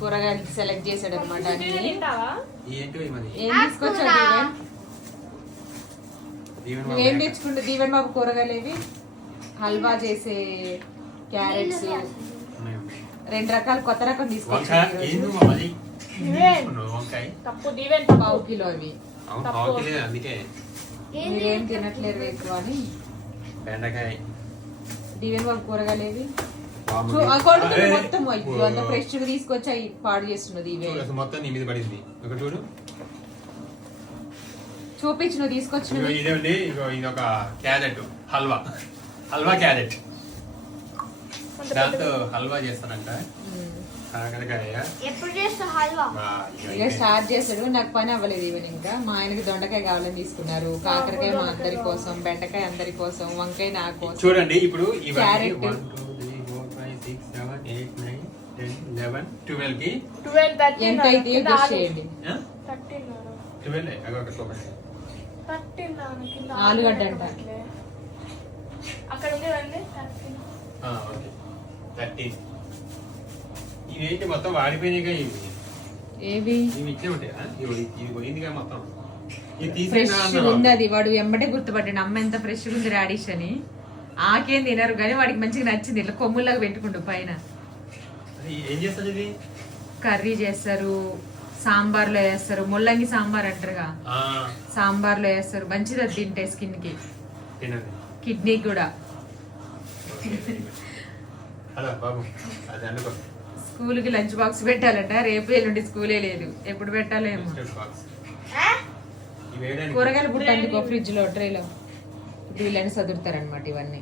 కూరగాయలు సెలెక్ట్ చేసాడు అనమాట. ఏం తీసుకొచ్చావు నువ్వేం తెచ్చుకుంటే దీవెన్ బాబు కూరగాయలు ఏవి? హల్వా చేసే క్యారెట్స్, 2 రకాల కొత్త రకం తీసుకొచ్చాడు. పావు కిలో అవి. మీరేం తినట్లేరు ఎక్కువ అని దీవెన్ బాబు కూరగాయలు ఏవి? మొత్తం అంత ఫ్రెష్ గా తీసుకొచ్చి పాడు చేస్తున్నది. మొత్తం నీ మీద పడింది. చూడు చూపించు నువ్వు తీసుకొచ్చిన. ఇదేండి ఇది ఒక క్యారెట్ హల్వా క్యారెట్, దాంతో హల్వా చేస్తానంట. ఇక స్టార్ట్ చేశాడు. నాకు పని అవ్వలేదు ఈవెన్. ఇంకా మా ఆయనకి దొండకాయ కావాలని తీసుకున్నారు, కాకరకాయ మా అందరి కోసం, బెండకాయ అందరి కోసం, వంకాయ నా కోసం. చూడండి ఇప్పుడు క్యారెట్ 1 2 3 4 5 6 7 8 9 10 11 12 కి ఎంత అయితే గెస్ చేయండి. 12 ఆలుగడ్డ అంట. అక్కడ ఉంది 13. ఇవేంటి మొత్తం వాడిపోయినాయిగా ఇవి. ఏవి? ఇవి ఇచ్చే ఉంటాయా? ఇది పోయిందిగా మొత్తం. ఫ్రెష్ ఉంది అది. వాడు వెంబడే గుర్తుపట్టాడు అమ్మ ఎంత ఫ్రెష్ ఉంది రాడిష్ అని. ఆకేం తినరు కానీ వాడికి మంచిగా నచ్చింది. ఇట్లా కొమ్ములాగా పెట్టుకుంటూ పైన. ఏం చేస్తారు ఇది? కర్రీ చేస్తారు, సాంబార్లో వేస్తారు, ముల్లంగి సాంబార్ అంటారుగా, సాంబార్లో వేస్తారు. మంచిది అది తింటే స్కిన్ కి, కిడ్నీ కూడా. స్కూల్ కి లంచ్ బాక్స్ పెట్టాలంట. రేపు ఎల్లుండి స్కూలే లేదు. ఎప్పుడు పెట్టాలేమో. కూరగాయలు పుట్టండి ఫ్రిడ్జ్ లో ట్రేలో. ఇప్పుడు వీళ్ళని చదువుతారనమాట ఇవన్నీ.